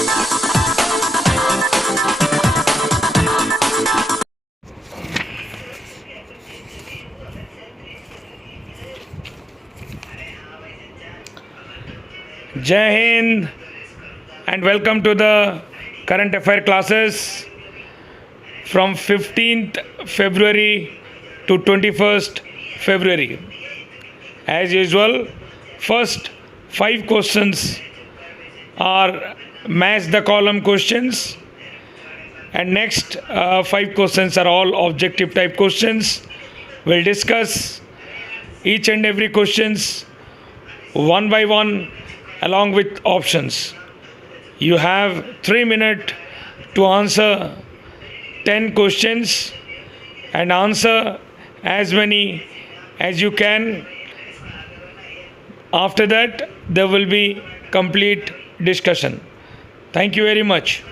Jai Hind and welcome to the current affair classes from 15th February to 21st February. As usual, first 5 questions are match the column questions, and next 5 questions are all objective type questions. We'll discuss each and every questions one by one along with options. You have 3 minutes to answer 10 questions and answer as many as you can. After that, there will be complete discussion. Thank you very much.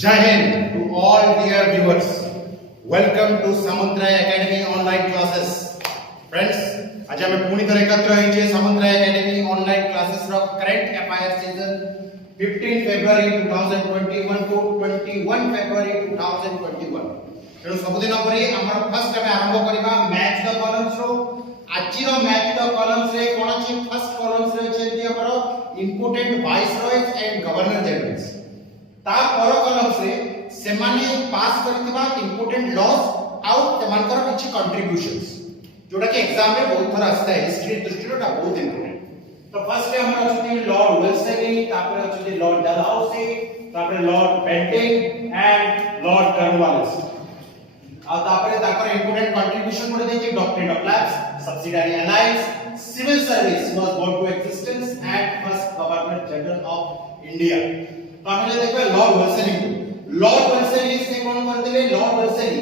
Jai Hind to all dear viewers. Welcome to Samantraya Academy online classes. Friends, आज आम पुणी थर एकत्र होइछे Samantaray Academy online classes रो current affair season 15 February 2021 to 21 February 2021. तेणु सबुदिन परि हमर फर्स्ट आमे आरंभ करिबा मैच द कॉलम्स रो. आजि रो मैच द कॉलम्स रे कोन अछि फर्स्ट कॉलम्स रे छै हमर important viceroys and governor generals. ता पर कॉलम्स रे सेमाने पास करथिबा इम्पोर्टेंट लॉज आउट तमानकर किछि कंट्रीब्यूशंस जोटा कि एग्जाम में बहुत थोड़ा आस्ता है हिस्ट्री दृष्टि रो बहुत इंपोर्टेंट. तो फर्स्ट है हमर अछि लॉर्ड वेल्सली, तापर अछि लॉर्ड डलहौसी, तापर Lord Bentinck and Lord Cornwallis. आ तापर ताकर इंपोर्टेंट कंट्रीब्यूशन कोड देछि doctrine of lapse, subsidiary alliance, civil service was brought to existence and first governor general of India. तो हम देखबे लॉर्ड वेल्सली. लॉर्ड वेल्सली से कोन करथिले? लॉर्ड वेल्सली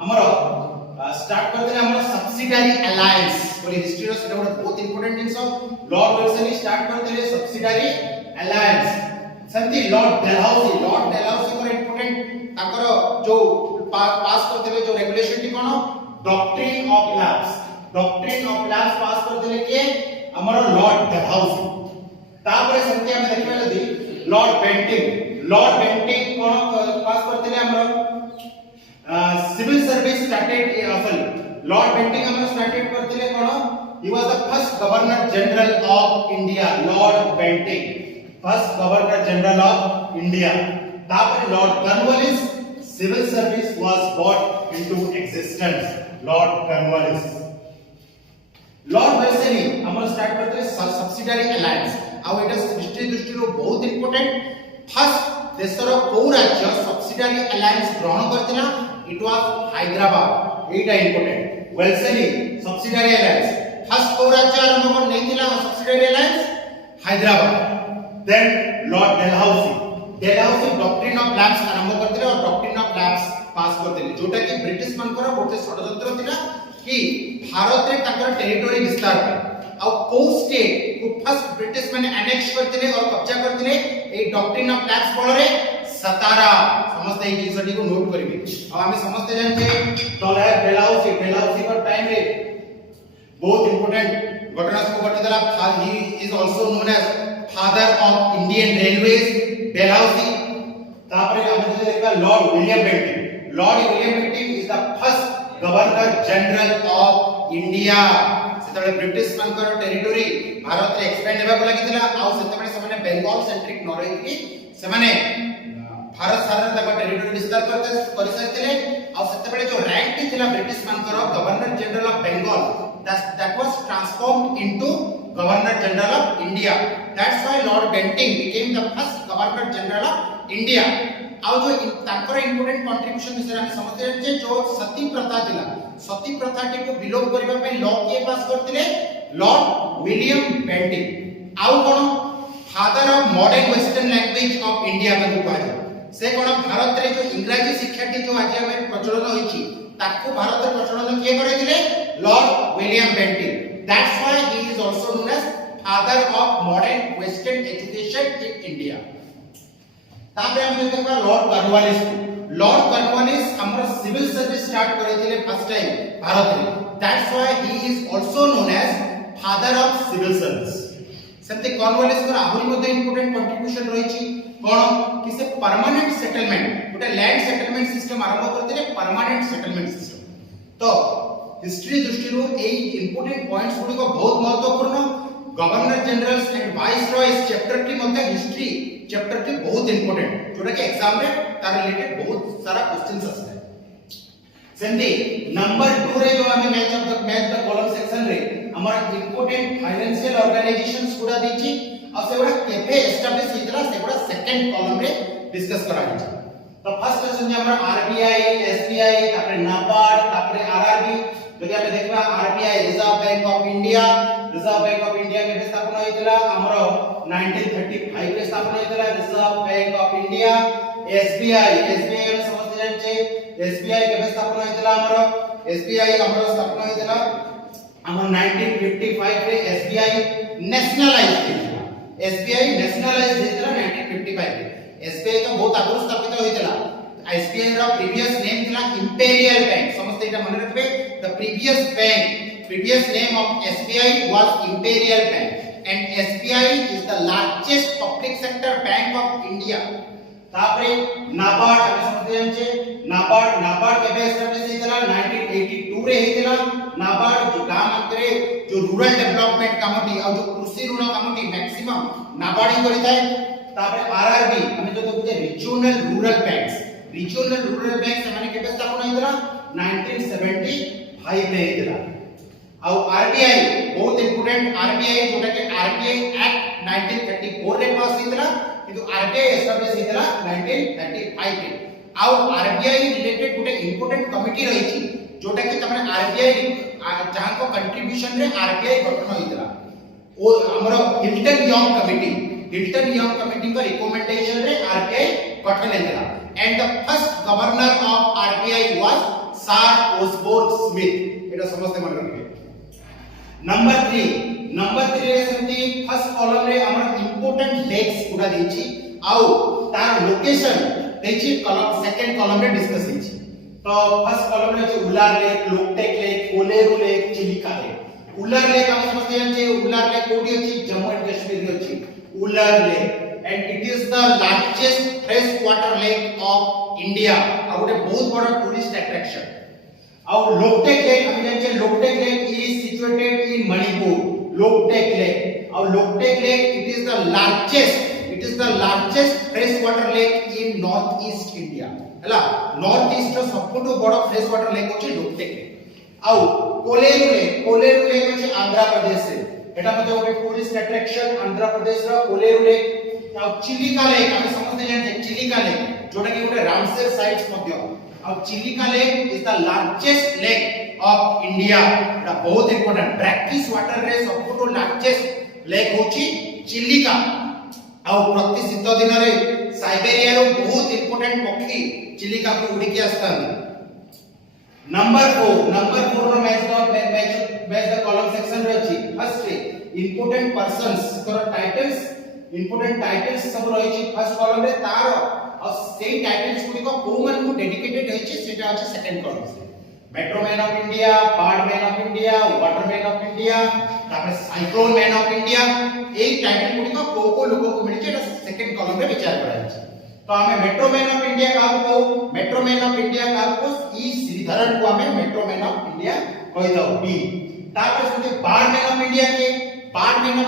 हमर स्टार्ट करथिले हमर सब्सिडियरी अलायंस बोली हिस्ट्री रो सेटा बहुत important things. Lord Wellesley start करथिले सब्सिडियरी अलायंस. संती लॉर्ड डलहौसी को इंपोर्टेंट ताकर जो पास करथिले जो रेगुलेशन टी कोन doctrine of lapse. Doctrine of lapse pass करथिले के हमर लॉर्ड डलहौसी. तापर संती हम देखबे लदी लॉर्ड बेंटिंग. लॉर्ड बेंटिंग कोन पास करथिले हमर civil service started sorry Lord Bentinck हमर स्टार्टेड करथिले कोन he was the first governor general of India. Lord Bentinck first governor general of India. तापर Lord Cornwallis civil service was brought into existence. Lord Cornwallis. Lord Wellesley हमर start करथिले subsidiary alliance. आ एटा history दृष्टि रो बहुत important. First देशर को राज्य सब्सिडियरी अलायंस ग्रहण करथिला it was Hyderabad. It is important. Wellesley subsidiary alliance. First को राज्य आरंभ कर नहीं थिला subsidiary alliance Hyderabad. Then Lord Dalhousie doctrine of lapse आरंभ करथिले और doctrine of lapse पास करथिले जोटा कि ब्रिटिश मानकर गोटे षडयंत्र थिला कि भारत रे ताकर टेरिटरी विस्तार पे और को स्टेट को फर्स्ट ब्रिटिश माने एनेक्स करथिले और कब्जा करथिले ए डॉक्ट्रिन ऑफ लैप्स फलरे सतारा समस्त ए जिसटी को नोट करिवे अब हम समस्त जानते डेलाउसी पर टाइम रे बहुत इंपोर्टेंट घटना को घटितला he is also known as father of Indian railways Dalhousie तापरे हम देखा Lord William Bentinck is the first governor general of India सेतबे ब्रिटिश मानकर टेरिटरी भारत रे एक्सपेंड हेबा को लागितला आ सेतबे से बेंगल सेंट्रिक न रही कि से भारत सारा तक टेरिटरी विस्तार करते कर सकते आ सेतबे जो रैंक थिला ब्रिटिश मानकर governor general of Bengal that was transformed into governor general of India. That's why Lord Bentinck became the first governor general of India. ଆଉ जो ताकर इंपोर्टेंट कंट्रीब्यूशन विषय हम समझते हैं जे जो सती प्रथा थिला सती प्रथा टी को विलोप करबा पे लॉ के पास करथिले लॉर्ड विलियम बेंटिंक आउ कोन father of modern western language of India को कहा से कोन भारत रे जो इंग्रजी शिक्षा टी जो आज हम प्रचलन होईची ताको भारत रे प्रचलन के करथिले Lord William Bentinck that's why he is also known as father of modern western education in India तापरे हम देखबा लॉर्ड कॉर्नवालिस हमर सिविल सर्विस स्टार्ट करथिले फर्स्ट टाइम भारत रे that's why he is also known as father of civil service सेते Cornwallis को आहुरी मध्ये इंपोर्टेंट कंट्रीब्यूशन रहिछि कोन कि से परमानेंट सेटलमेंट गोटे लैंड सेटलमेंट सिस्टम आरंभ करथिले परमानेंट सेटलमेंट सिस्टम तो हिस्ट्री दृष्टिरो ए इंपोर्टेंट पॉइंट्स गुडी को बहुत महत्वपूर्ण governor generals and viceroys chapter की मध्ये हिस्ट्री चैप्टर की बहुत इंपोर्टेंट जोटा कि एग्जाम रे तार रिलेटेड बहुत सारा क्वेश्चंस आसे सेंदी नंबर 2 रे जो हमें मैच द कॉलम सेक्शन रे हमर इंपोर्टेंट फाइनेंशियल ऑर्गेनाइजेशंस गुडा दिछि आ सेगुडा केफे एस्टैब्लिश हितला सेगुडा सेकंड कॉलम रे डिस्कस करा हिछि तो फर्स्ट क्वेश्चन जे हमर आरबीआई एसबीआई तापर नाबार्ड तापर आरआरबी जदि हमें देखबा RBI Reserve Bank of India के स्थापना होइतला हमरो 1935 रे स्थापना होइतला Reserve Bank of India SBI हम समझते जानछे एसबीआई के स्थापना होइतला हमरो एसबीआई हमरो स्थापना होइतला हमर 1955 रे एसबीआई नेशनलाइज होइतला एसबीआई नेशनलाइज होइतला 1955 रे एसबीआई तो बहुत आगु स्थापित होइतला एसबीआई रा प्रीवियस नेम थिला इंपेरियल बैंक समझते एटा मन रखबे the previous name of SBI was Imperial Bank and SBI is the largest public sector bank of India. तापरे नाबार्ड हम समझते जानछे नाबार्ड केबे एस्टैब्लिश हेतला 1982 रे हेतला नाबार्ड जो गाम अंतरे जो रूरल डेवलपमेंट कामटी और जो कृषि ऋण कामटी मैक्सिमम नाबार्ड ही करिताय तापरे आरआरबी हम जो देखुते रीजनल रूरल बैंक्स माने केबे स्थापना हेतला 1975 रे हेतला और आरबीआई बहुत इंपोर्टेंट आरबीआई जोटा के आरबीआई एक्ट 1934 रे पास हितला किंतु आरबीआई एस्टैब्लिश हितला 1935 रे और आरबीआई रिलेटेड गोटे इंपोर्टेंट कमिटी रहिछि जोटा कि तमने आरबीआई जहां को कंट्रीब्यूशन रे आरबीआई गठन हितला ओ हमरो हिल्टन यंग कमिटी को रिकमेंडेशन रे आरबीआई गठन हितला and the first governor of RBI was sir Osborne Smith एटा समझते मन रखिए नंबर 3 रे सेमती फर्स्ट कॉलम रे हमर इंपोर्टेंट लेक्स गुडा देछि आउ तार लोकेशन देछि कॉलम सेकंड कॉलम रे डिस्कस हेछि तो फर्स्ट कॉलम रे छै Wular lake Loktak lake Kolleru lake Chilika lake Wular lake हम समझते हैं जे उलार लेक कोडी अछि जम्मू एंड कश्मीर रे अछि Wular lake and it is the largest fresh water lake of India आ गोटे बहुत बड़ा टूरिस्ट अट्रैक्शन और लोकटेक लेक हम जानछे Loktak lake is situated in Manipur Loktek Lake और Loktek Lake it is the largest freshwater lake in northeast India हला north east रो सबटु बड़ फ्रेशवाटर लेक होची Loktek Lake और कोलेरू लेक होची आंध्र प्रदेश से एटा मध्ये गोटे टूरिस्ट अट्रैक्शन आंध्र प्रदेश रो कोलेरू लेक और चिलिका लेक हम समझते जानते चिलिका लेक जोटा कि गोटे रामसर साइट्स मध्ये अब Chilika lake is the largest lake of India एटा बहुत इंपोर्टेंट ब्रैकिश वाटर रे सबको लार्जेस्ट लेक होची चिलिका आ प्रति शीत दिन रे साइबेरिया रो बहुत इंपोर्टेंट पक्षी चिलिका को उड़ी के आस्तान नंबर 4 रो मैच द कॉलम सेक्शन रे अछि फर्स्ट रे इंपोर्टेंट पर्सन्स कर टाइटल्स सब रही छी फर्स्ट कॉलम रे तार और सेम टाइटल्स गुडी को कोमन को डेडिकेटेड होई छी सेटा अछि सेकंड कॉलम से metro man of India bird man of India water man of India तापर साइक्लोन मैन ऑफ इंडिया ए टाइटल गुडी को को लोग को मिल छी सेकंड कॉलम रे विचार कराई छी तो हमें मेट्रो मैन ऑफ इंडिया का को ई श्रीधरन को हमें मेट्रो मैन ऑफ इंडिया कहि दो बी तापर से बार्ड मैन ऑफ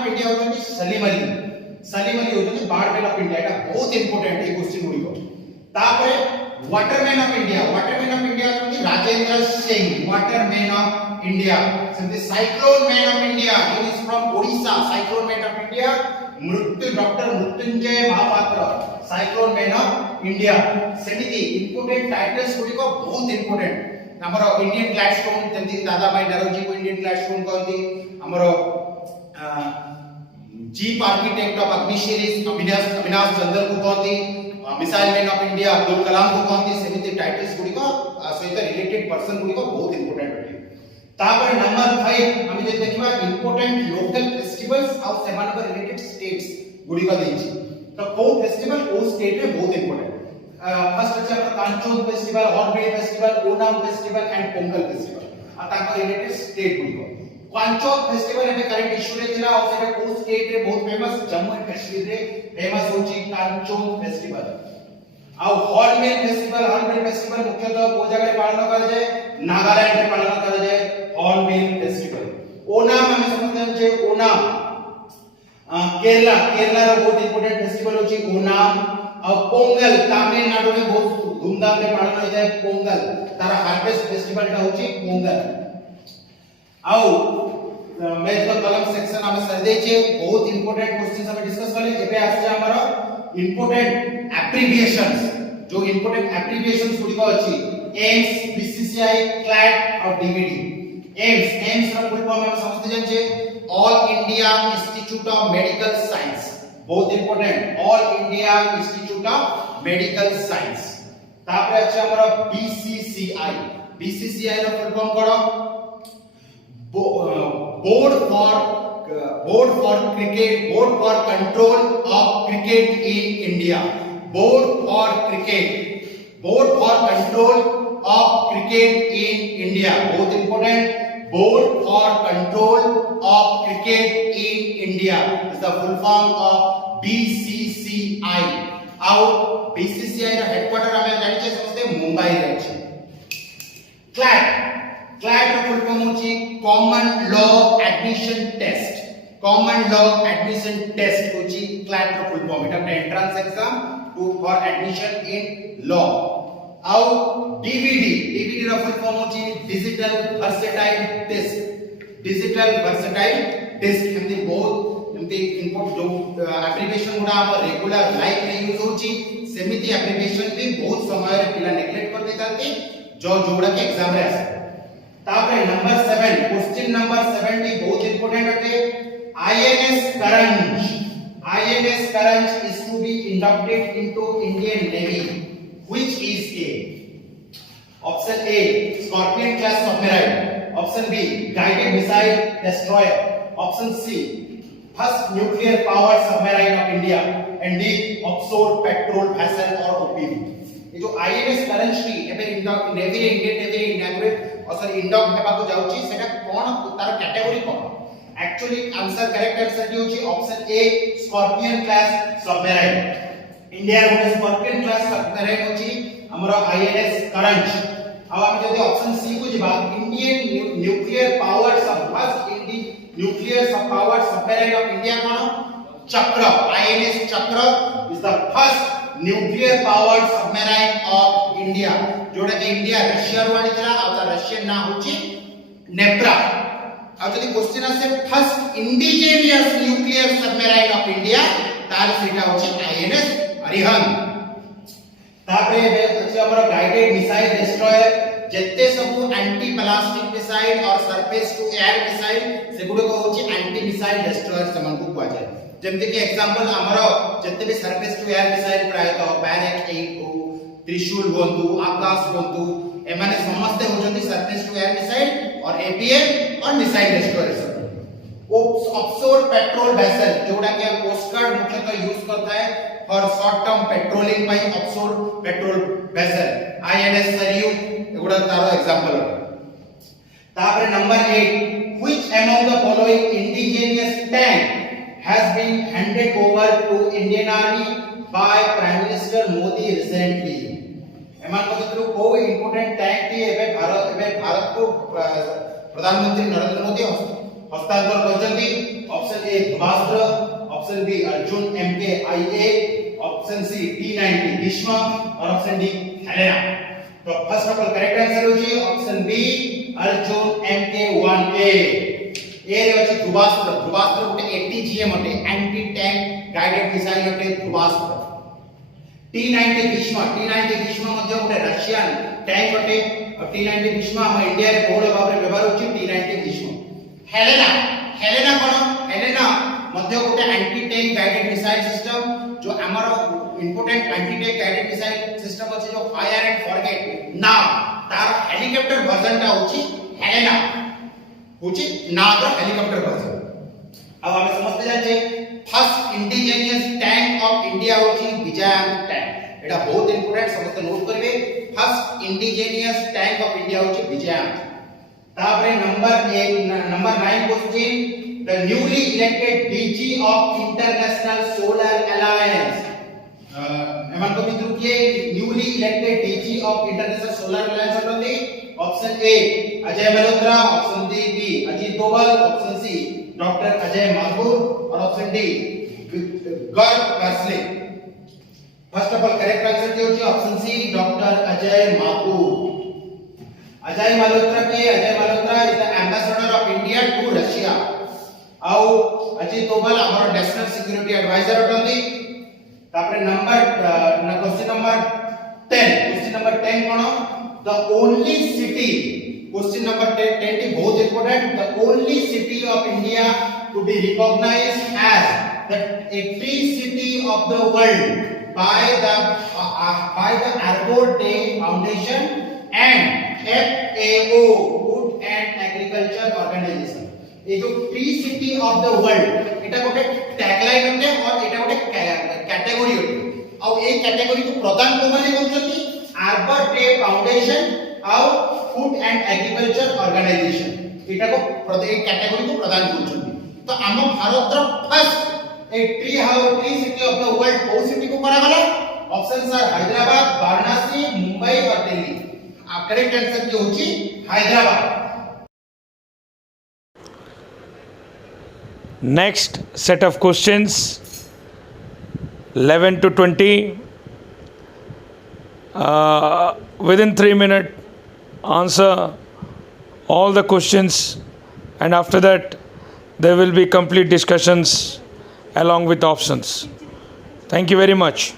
इंडिया होती सलीम अली होती बार्ड मैन ऑफ इंडिया एटा बहुत इंपोर्टेंट ए क्वेश्चन गुडी को तापर वाटर मैन ऑफ इंडिया होती Rajendra Singh water man of India सेमती cyclone man of India he is from Odisha cyclone man of India doctor Mrityunjay Mohapatra cyclone man of India सेमिति important titles गुडी को बहुत important हमर इंडियन ग्लैडस्टोन जेमति दादा भाई नरोजी को इंडियन ग्लैडस्टोन कहती हमर chief architect of Agni series Avinash Chander को कहती missile man of India Abdul Kalam को कहती सेमिति टाइटल्स गुडी को सहित रिलेटेड पर्सन गुडी को बहुत इंपोर्टेंट होती तापर नंबर 5 हम जे देखिबा इंपोर्टेंट लोकल फेस्टिवल्स ऑफ सेमान पर रिलेटेड स्टेट्स गुडी को देछि तो को फेस्टिवल को स्टेट रे बहुत इंपोर्टेंट फर्स्ट अछि हमर कांचोद festival Hornbill festival Onam festival and Pongal festival आ ताका रिलेटेड स्टेट गुडी को कांचोद फेस्टिवल एबे करेंट इशू रे थिला और सेटा को स्टेट रे बहुत फेमस जम्मू एंड कश्मीर रे फेमस होची कांचोद फेस्टिवल आ हॉर्नबिल फेस्टिवल मुख्यतः को जगह पालन करा जाय नागालैंड रे पालन करा जाय हॉर्नबिल फेस्टिवल ओणम हम समझते जे ओणम केरला रो बहुत इंपोर्टेंट फेस्टिवल होची ओणम और पोंगल तमिलनाडु में बहुत धूमधाम रे पालन होय जाय पोंगल तारा हार्वेस्ट फेस्टिवल टा होची पोंगल आउ मैच द कॉलम सेक्शन हम सरदे छे बहुत इंपोर्टेंट क्वेश्चंस हम डिस्कस करले एबे आसे हमर इंपोर्टेंट एब्रिविएशंस जो इंपोर्टेंट एब्रिविएशंस गुडी को अछि एम्स बीसीसीआई क्लैट और डीवीडी एम्स रो फुल फॉर्म हम समझते जान छे all India institute of medical science बहुत important all India institute of medical science तापर अछि हमर बीसीसीआई रो फुल फॉर्म करो board for control of cricket in India board for control of cricket in India बहुत important board for control of cricket in India is the full form of BCCI आउ BCCI ର headquarter हमें जानि छै समझते मुंबई रे छै क्लैट रो फुल फॉर्म होची कॉमन लॉ एडमिशन टेस्ट होची क्लैट रो फुल फॉर्म एटा entrance exam to for admission in law आउ डीवीडी रो फुल फॉर्म होची डिजिटल वर्सेटाइल टेस्ट हमदी बहुत हमदी इनपुट जो एप्लीकेशन गुडा हम रेगुलर लाइफ रे यूज होची सेमिति एप्लीकेशन भी बहुत समय रे पिला नेग्लेक्ट कर देतांती जो जोड़ा के एग्जाम रे आसे तापर नंबर 7 क्वेश्चन नंबर 70 बहुत इंपोर्टेंट होते INS Karanj is to be inducted into Indian Navy which is A option A Scorpion class submarine option B guided missile destroyer option C first nuclear powered submarine of India and D offshore patrol vessel or OPV ये जो INS Karanj की एबे Indian navy inaugurate और सर इंडॉक हेबा को जाउची सेटा कोन तार कैटेगरी कोन एक्चुअली आंसर करेक्ट आंसर की होची option A Scorpene class submarine India रो स्कॉर्पियन क्लास सबमरीन होची हमरो INS करंज अब हम जदी ऑप्शन सी को जबा इंडियन न्यूक्लियर पावर्ड सब फर्स्ट न्यूक्लियर सब पावर्ड सबमरीन ऑफ इंडिया कोन चक्र INS चक्र is the first nuclear powered submarine of India जोड़ा के इंडिया रशिया रो आनितला आ रशियन ना होची नेप्रा आ जदी क्वेश्चन आसे first indigenous nuclear submarine of India तार सेटा होची INS अरिहंत तापरे अछि हमर गाइडेड मिसाइल डिस्ट्रॉयर जेते सब एंटी ब्लास्टिक मिसाइल और सरफेस टू एयर मिसाइल सेगुडो को होची एंटी मिसाइल डिस्ट्रॉयर समन को कुआ जाय जेमते कि एग्जांपल हमर जेते भी सरफेस टू एयर मिसाइल प्राय तो बैरक 8 हो त्रिशूल होंतु आकाश होंतु एमाने समस्त होजंती सरफेस टू एयर मिसाइल और एपीएम और missile destroyer offshore patrol vessel जोड़ा के कोस्ट गार्ड मुख्यतः यूज करता है for short term patrolling by offshore patrol vessel INS Saryu एगुडा तारो एग्जांपल तापर number 8 which among the following indigenous tank has been handed over to Indian army by prime minister Modi recently एमान को तो को इंपोर्टेंट टैंक टी एबे भारत को प्रधानमंत्री नरेंद्र मोदी हस्तांतर करजंती option A Dhruvastra option B Arjun MK IA option C टी90 भीष्म और ऑप्शन डी हेलेना तो first of all correct answer होची ऑप्शन बी अर्जुन एमके1ए ए रे होची ध्रुवास्त्र ध्रुवास्त्र गोटे एटीजीएम अटे एंटी टैंक गाइडेड मिसाइल अटे ध्रुवास्त्र टी90 भीष्म मध्ये गोटे रशियन टैंक अटे और टी90 भीष्म हम इंडिया रे बहुल भाव रे व्यवहार होची टी90 भीष्म हेलेना कोन हेलेना मध्ये गोटे anti tank guided missile system जो हमर important anti tank guided missile system अछि जो फायर एंड फॉरगेट नाउ तार हेलीकॉप्टर वर्जन ता होची हेलेना होची नाउ द हेलीकॉप्टर वर्जन अब हम समझते जाचे first indigenous tank of India होची विजयंत टैंक एटा बहुत इंपोर्टेंट समस्त नोट करिवे first indigenous tank of India होची विजयंत तापरे number 9 question the newly elected DG of International Solar Alliance एमन को मित्र किए newly elected DG of International Solar Alliance होते option A Ajay Malhotra option B Ajit Doval option C doctor Ajay Mathur और option D Garg कार्सले first of all correct answer जो होची option C doctor Ajay Mathur Ajay Malhotra is the ambassador of India to Russia आउ अजीत डोभाल हमर national security adviser होतंती तापर question number 10 कोन the only city question number 10 टी बहुत इंपोर्टेंट the only city of India to be recognised as the tree city of the world by the Arbor Day Foundation and FAO food and agriculture Organisation ये जो tree city of the world एटा गोटे tagline होते और एटा गोटे category होते और A category को प्रदान को माने करछथि आर्बर डे फाउंडेशन और फूड एंड एग्रीकल्चर ऑर्गेनाइजेशन एटा को एक कैटेगरी को प्रदान करछथि तो हम भारत रो first a tree city of the world को सिटी को करा गला ऑप्शंस आर हैदराबाद वाराणसी मुंबई और दिल्ली आप करेक्ट आंसर जो होची Hyderabad Next set of questions 11 to 20 within 3 minutes answer all the questions and after that there will be complete discussions along with options. Thank you very much.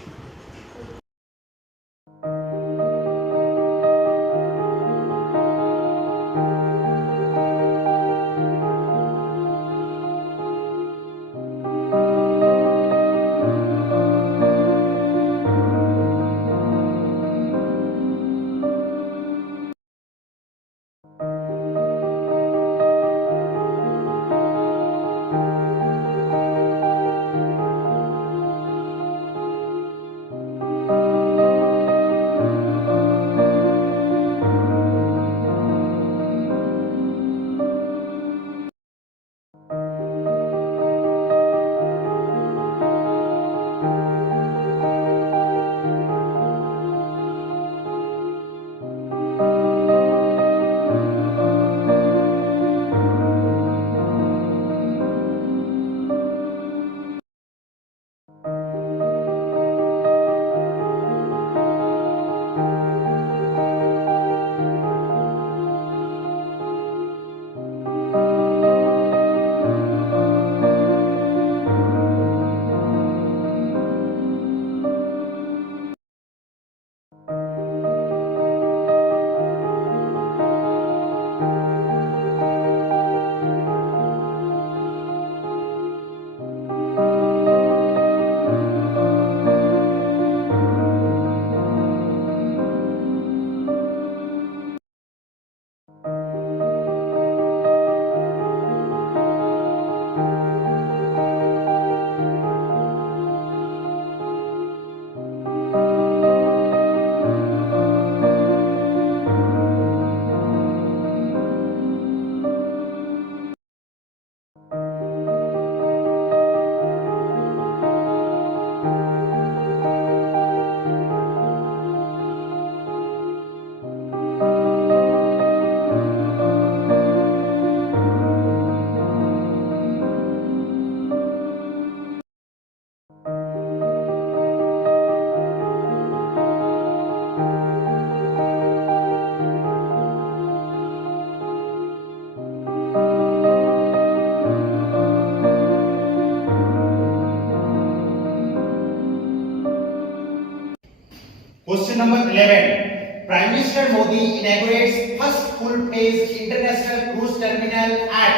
Number 11 Prime Minister Modi inaugurates first full-phase international cruise terminal at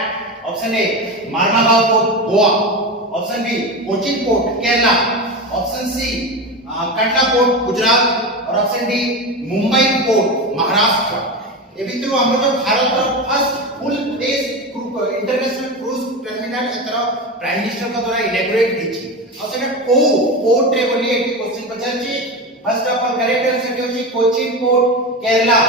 option A Marmagao Port, Goa. Option B Cochin Port, Kerala. Option C Kandla Port, Gujarat. और option D Mumbai port, Maharashtra. ए भितर हमर जो Bharat first full phase international cruise terminal एतर prime minister का द्वारा inaugurate हिची। और सेटा को पोर्ट रे बोली एक क्वेश्चन पचार छी। First of all correct answer होची कोचिन पोर्ट, केरला।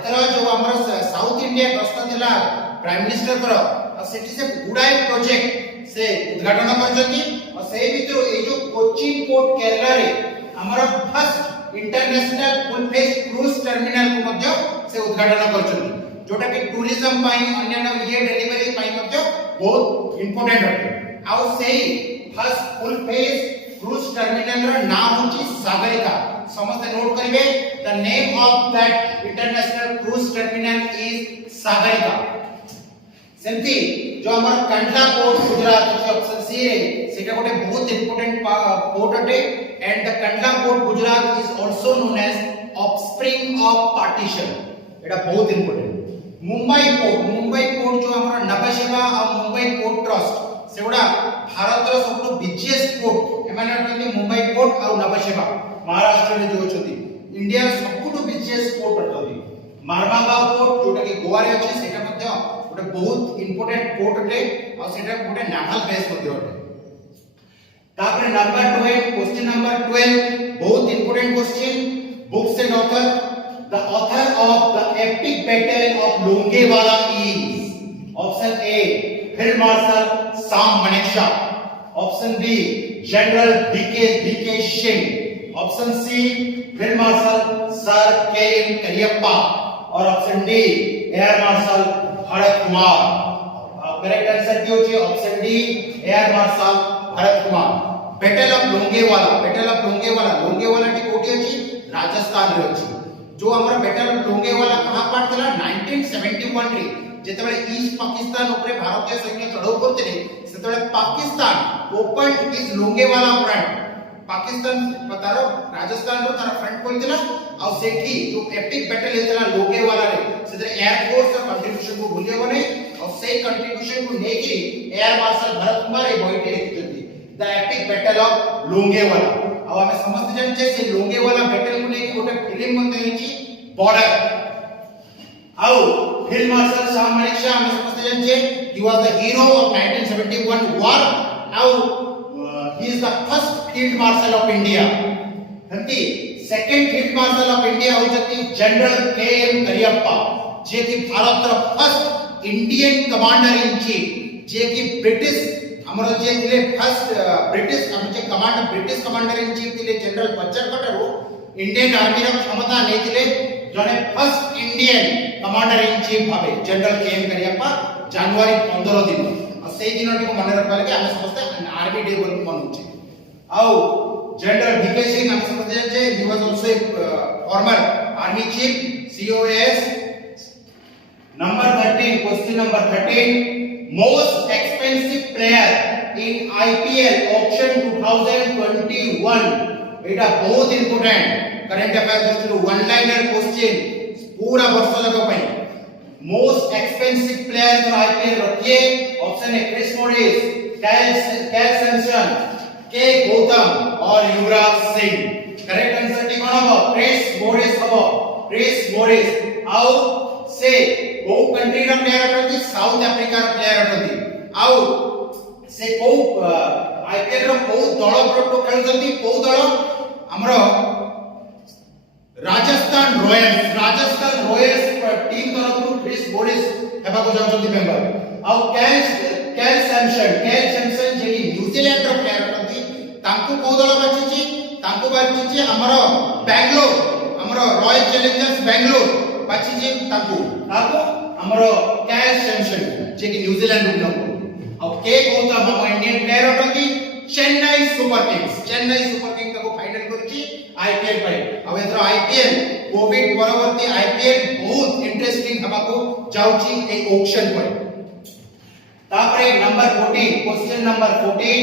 एतर जो हमर साउथ इंडिया गस्त थिला प्राइम मिनिस्टर कर और सेठी से गुडाई प्रोजेक्ट से उद्घाटन करछथि। और से भितर ए जो कोचिन पोर्ट केरला रे हमर first international full phase cruise terminal को मध्य से उद्घाटन करछथि, जोटा कि टूरिज्म पई अन्य ये डिलीवरी पई मध्य बहुत इंपोर्टेंट होते। आउ सेही first full phase cruise terminal रो नाम होची सागरिका। समस्त नोट करिवे, the name of that international cruise terminal is Sagarika. सेमती जो हमर Kandla port Gujarat option C रे सेटा गोटे बहुत इंपोर्टेंट पोर्ट अटे and the Kandla port Gujarat is also known as offspring of partition. एटा बहुत इंपोर्टेंट। मुंबई पोर्ट जो हमर नवसेवा और मुंबई पोर्ट ट्रस्ट सेगुडा भारत रो सबटो बिजिएस्ट पोर्ट एमाने अटली मुंबई पोर्ट और नवसेवा महाराष्ट्र रे जो छथि इंडिया सबटो बिजिएस्ट पोर्ट अटली। मार्मागांव पोर्ट जोटा कि गोवा रे अछि सेटा मध्य गोटे बहुत इंपोर्टेंट पोर्ट अटे और सेटा गोटे नेवल बेस मध्य अटे। तापर नंबर 12 क्वेश्चन नंबर 12 बहुत important question. Books and author, the author of the epic battle of Longewala is option A field marshal Sam Manekshaw, option B general DK Singh, option C field marshal sir KM. Cariappa और option D air marshal Bharat Kumar. Correct answer की होची option D air marshal Bharat Kumar. Battle of Longewala Longewala टी कोठी अछि राजस्थान रे अछि। जो हमर बैटल ऑफ लोंगेवाला कहां पार्ट थला 1971 रे जेतबेले ईस्ट पाकिस्तान ऊपर भारतीय सैन्य चढ़ाऊ करथिले सेतबेले Pakistan open is Longewala front. Pakistan तार राजस्थान रो तार फ्रंट कोइतला और सेठी जो एपिक बैटल हेतला लोंगेवाला रे सेतरे एयर फोर्स का कंट्रीब्यूशन को भूलियो नै और से कंट्रीब्यूशन को नेकी एयर मार्शल भरत कुमार ए बॉयटे लिखितथि the epic battle of Longewala. अब हमें समस्त जन छे से लोंगेवाला बैटल को नेकी गोटे फिल्म मध्ये हेची बॉर्डर। आउ फील्ड मार्शल साम मानेकशॉ हमें समस्त जन छे he was the hero of 1971 war. आउ he is the first field marshal of India। हंती second field marshal of India हो जति जनरल के.एम. करियप्पा जे कि भारत रो first Indian commander in chief जे कि ब्रिटिश हमर जे थिले फर्स्ट ब्रिटिश हम जे ब्रिटिश कमांडर इन चीफ थिले जनरल बच्चर कटरो इंडियन आर्मी रो क्षमता नै थिले जने first Indian commander in chief भाबे general K M. Cariappa जनवरी 15 दिन और सेही दिनटी को मन रखबा के हम समस्त आर्मी डे बोल मनुचे। आउ जनरल डीके सिंह हम समझते हैं जे he was also a former army chief COAS। Number 13 question number 13 most expensive player in IPL auction 2021। एटा बहुत इंपोर्टेंट करंट अफेयर दृष्टि वन लाइनर क्वेश्चन पूरा वर्ष लगा पई। Most expensive player for IPL रखिए ऑप्शन ए क्रिस मॉरिस, कैल Samson, K Gautam और युवराज सिंह। करेक्ट आंसर टी कोन हो क्रिस मॉरिस हो क्रिस मॉरिस। आउ से को कंट्री रा प्लेयर अटती साउथ अफ्रीका रा प्लेयर अटती। आउ से को IPL रो को दଳ प्रोटो खेलजती को दଳ हमरो राजस्थान रॉयल्स टीम तरफ क्रिस मॉरिस हेबा को जाउछती मेंबर। आउ कैल सैमसन जे न्यूजीलैंड रो प्लेयर अटती तांको को दଳ बाचिची हमरो बेंगलोर हमरो रॉयल चैलेंजर्स बेंगलोर बाचिची तांको हमरो कैल सैमसन जे कि न्यूजीलैंड रो प्लेयर। और के गौतम हम इंडियन प्लेयर अटती चेन्नई सुपर किंग्स को फाइनल करची IPL पर। अब एथरो IPL कोविड परवर्ती IPL बहुत इंटरेस्टिंग हमको जाउची ए ऑक्शन पर। तापरे number 14 question number 14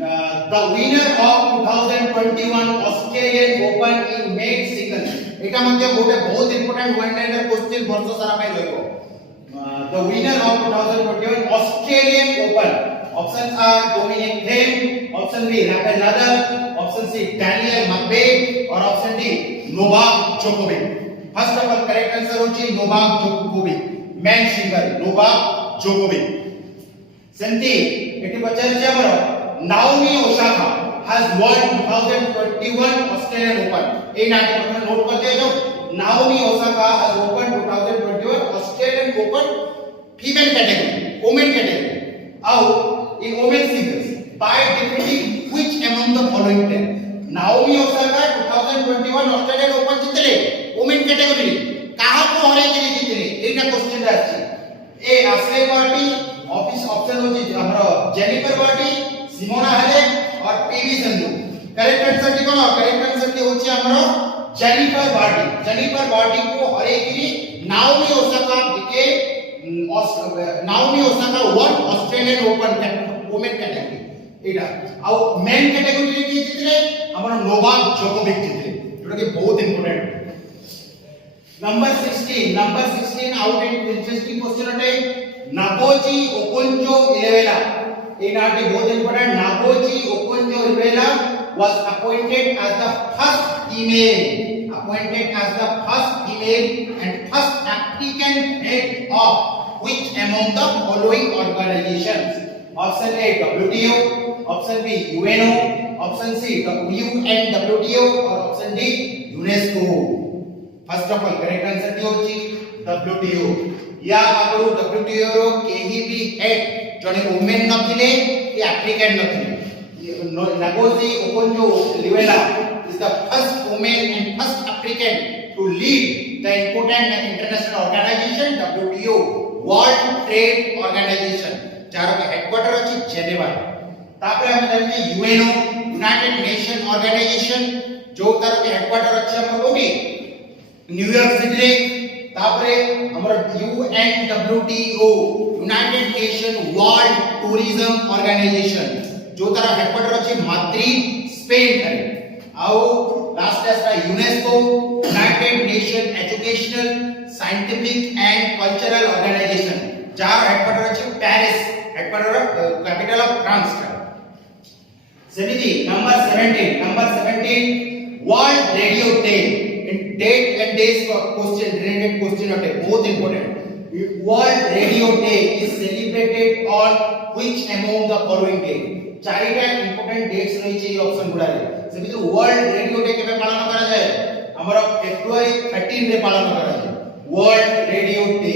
the winner of 2021 Australian Open in men's singles এটা মধ্যে গোটে বহুত ইম্পর্টেন্ট ওয়ান লাইনার কোশ্চেন বর্ষ সারা পাই রইব the winner of 2021 Australian Open options are Dominic Thiem option B Rafael Nadal option C Daniel Medvedev or option D Novak Djokovic first of all correct answer होची Novak Djokovic men single Novak Djokovic सेंती एटी पचारছে हमर Naomi Osaka has won 2021 Australian Open ए नाटी पर note कर दिया जाओ Naomi Osaka has won 2021 Australian Open female category women category out in women singles by defeating which among the following 10 Naomi Osaka 2021 Australian Open जीतले women category काहा को हराई के जीतले एटा question आछि ए आश्रय पार्टी ऑफिस ऑप्शन होची हमरो जेनिफर पार्टी सिमोना हालेप और PV Sandhu correct answer की कोन करेक्ट आंसर की होची हमरो जेनिफर पार्टी को हराई के नाओमी ओसाका बिके Naomi Osaka won Australian Open women category एटा आ मेन कैटेगरी रे की जितले हमर नोवाक जोकोविक जितले जोटा कि बहुत important number 16 out and interesting question अटे नागोची ओकोंजो इलेवेला ए नाटी बहुत important Ngozi Okonjo Iweala was appointed as the first female and first African head of which among the following organizations option A WTO option B UNO option C UNWTO or option D UNESCO first of all correct answer की होची WTO या आगु WTO रो केही भी head जने women नथिले कि African नथिले Ngozi Okonjo-Iweala is the first woman and first African to lead the important international organization WTO World Trade Organization jar के headquarter अछि जेनेवा तापर हम जानि UNO यूनाइटेड नेशन ऑर्गेनाइजेशन जो तार के हेडक्वार्टर अछि हम कोठी न्यूयॉर्क सिटी रे तापरे हमर UNWTO united nation world tourism organisation जो तार हेडक्वार्टर अछि माद्रिद स्पेन रे आउ लास्ट एस्टा UNESCO united nation educational scientific and cultural organisation जार हेडक्वार्टर अछि Paris headquarter capital of France सेमिति number 17 world radio day in date and days question related question अटे बहुत important world radio day is celebrated on which among the following day चारिटा important dates रही छै option गुडा रे सेमिति world radio day केबे पालन करा जाय हमर फेब्रुआरी 13 रे पालन करा जाय वर्ल्ड रेडियो डे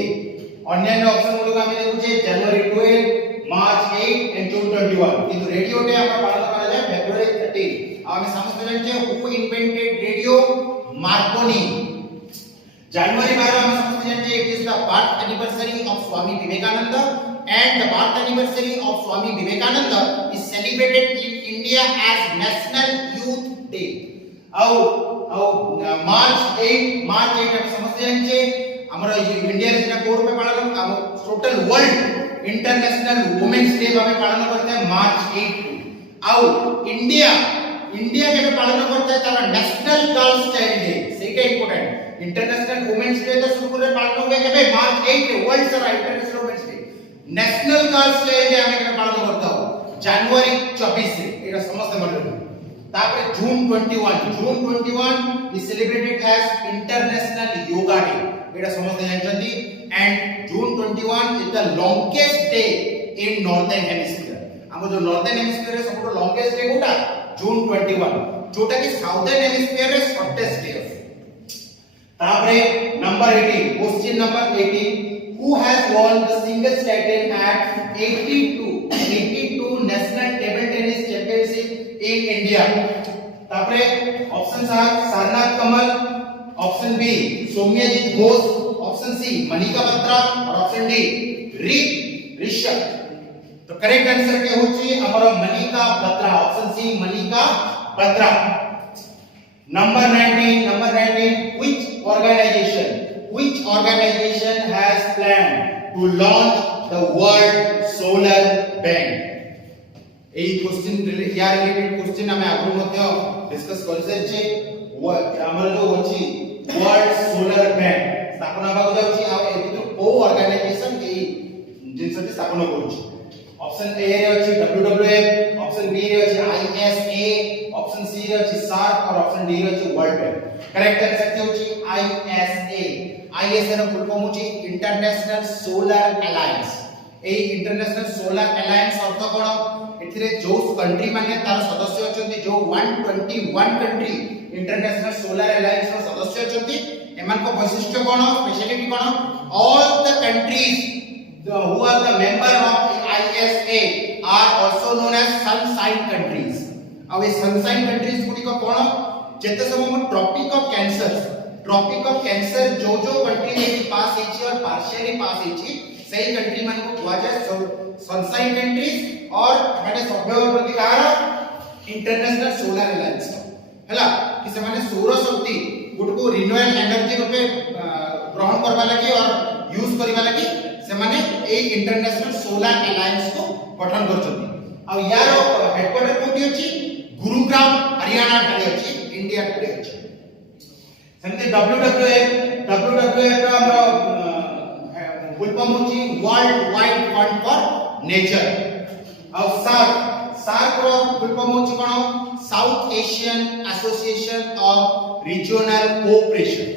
अन्य ऑप्शन गुलो हम देखु छै जनवरी 12 मार्च 8 एंड जून 21 किंतु रेडियो डे हम पालन करा जाय फेब्रुआरी 13 हम समस्त जान छै who invented radio Marconi January 12 हम समस्त जान छै it is the birth anniversary of Swami Vivekananda and the birth anniversary of Swami Vivekananda is celebrated in India as National Youth Day. March 8 हम समझते हैं कि हमारा इंडिया रे कोर पे पालन हम total world international women's day हमें पालन करते हैं मार्च 8 इंडिया के पे पालन करते हैं तारा नेशनल गर्ल्स चाइल्ड डे सेटा इंपोर्टेंट इंटरनेशनल वुमेन्स डे तो शुरू रे पालन होगे के मार्च 8 वर्ल्ड सारा international women's day national girls day जे हमें के पालन करता हो जनवरी 24 रे एटा समस्त मन तापर जून 21 is celebrated as international yoga day एटा समस्त जानछंती and June 21 is the longest day in northern hemisphere हम जो northern hemisphere रे सबटो longest day कोटा जून 21 जोटा कि southern hemisphere रे shortest day तापर number 18 question number 18 who has won the singles title at 82 national table tennis championship in India तापरे options are Sarnath Kamal option B Soumyajit Ghosh option C Manika Batra और option D Rishabh तो correct answer के होची हमरो Manika Batra option C Manika Batra number 19 which organization has planned to launch the World Solar Bank AE question या related question हमें आगु मध्य discuss कर से जे हमर जो अछि वर्ल्ड सोलर बैंक स्थापना भाग जाउची आ ए भितर को ऑर्गेनाइजेशन एई जिनसे स्थापना करूची ऑप्शन ए रे अछि WWF ऑप्शन बी रे अछि ISA ऑप्शन सी रे अछि SAARC और ऑप्शन डी रे अछि वर्ल्ड बैंक करेक्ट आंसर होची ISA ର ଫୁଲ ଫର୍ମ होची इंटरनेशनल सोलर अलायंस ए इंटरनेशनल सोलर अलायंस अर्थ कोन एथिरे जो कंट्री माने तार सदस्य अछंती जो 121 कंट्री इंटरनेशनल सोलर अलायंस रो सदस्य अछंती एमान को वैशिष्ट्य कोन स्पेशलिटी कोन all the countries who are the member of ISA are also known as sunshine countries अब ये sunshine countries गुडी को कोन जेते सब हम ट्रॉपिक ऑफ कैंसर जो कंट्री में पास हेची और पार्शियली पास हेची सही कंट्री मान को हुआ जाय सनशाइन कंट्रीज और माने सभ्य प्रति कार इंटरनेशनल सोलर अलायंस हला कि से माने सौर शक्ति गुड को रिन्यूएबल एनर्जी रूपे ग्रहण करबा लागि और यूज करबा लागि से माने ए इंटरनेशनल सोलर अलायंस को गठन करछथि आ यार हेडक्वार्टर कोठी अछि गुरुग्राम हरियाणा ठारे अछि इंडिया ठारे अछि सेमते WWF रा हमर फुल फॉर्म होची world wide fund for nature और SAARC रो फुल फॉर्म होची कोन south Asian association of regional cooperation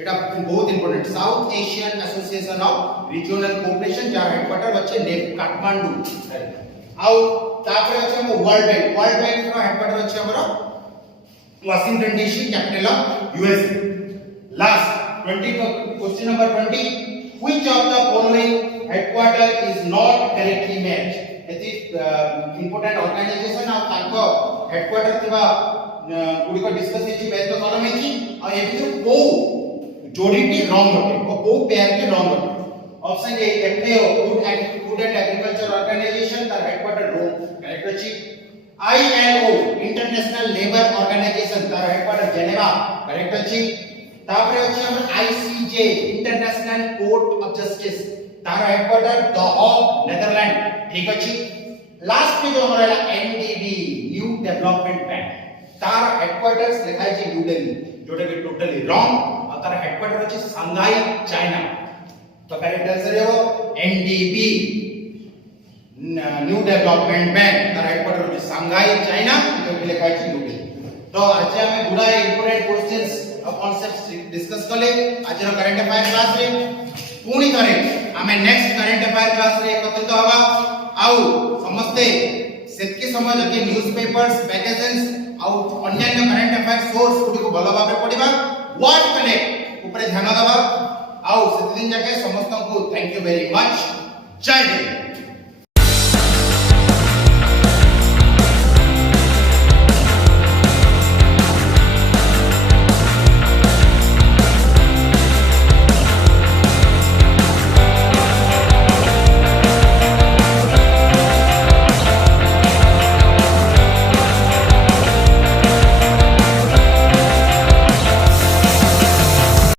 एटा बहुत important south Asian association of regional cooperation जार हेडक्वार्टर अछि काठमांडू आउ तापर अछि हम वर्ल्ड बैंक रो हेडक्वार्टर अछि हमर Washington DC capital of USA last 20 question number 20 which of the following headquarter is not correctly matched it is important organization और ताको हेडक्वार्टर थिबा गुडी को डिस्कस हेची बेस तो कॉलम हेची और ए भितर को जोडीटी रॉन्ग होते और को पेयर के रॉन्ग होते option A FAO food and agriculture organization तार हेडक्वार्टर रोम करेक्ट अछि ILO इंटरनेशनल लेबर ऑर्गेनाइजेशन तार हेडक्वार्टर जेनेवा करेक्ट अछि तापर अछि हमर ICJ international court of justice तार हेडक्वार्टर द हॉग नेदरलैंड ठीक अछि लास्ट में जो हमरा NDB न्यू डेवलपमेंट बैंक तार हेडक्वार्टर्स लिखाइ छै न्यू दिल्ली जोटा के टोटली रॉन्ग और तार हेडक्वार्टर अछि शंघाई चाइना तो करेक्ट आंसर हो NDB न्यू डेवलपमेंट बैंक तार हेडक्वार्टर अछि शंघाई चाइना जो के लिखाइ छै न्यू दिल्ली तो आज हमें गुडा इंपोर्टेंट क्वेश्चंस और कांसेप्ट्स डिस्कस कले आज रो करंट अफेयर क्लास रे पुणी करे हमें नेक्स्ट करंट अफेयर क्लास रे एकत्रित होबा आउ समस्ते सेतके समय जके न्यूज़पेपर्स मैगजीन्स आउ अन्य करंट अफेयर सोर्स गुडी को भलो भाबे पढिबा वर्ड कनेक्ट ऊपर ध्यान देबा आउ सेत दिन जाके समस्त को थैंक यू वेरी मच जय हिंद।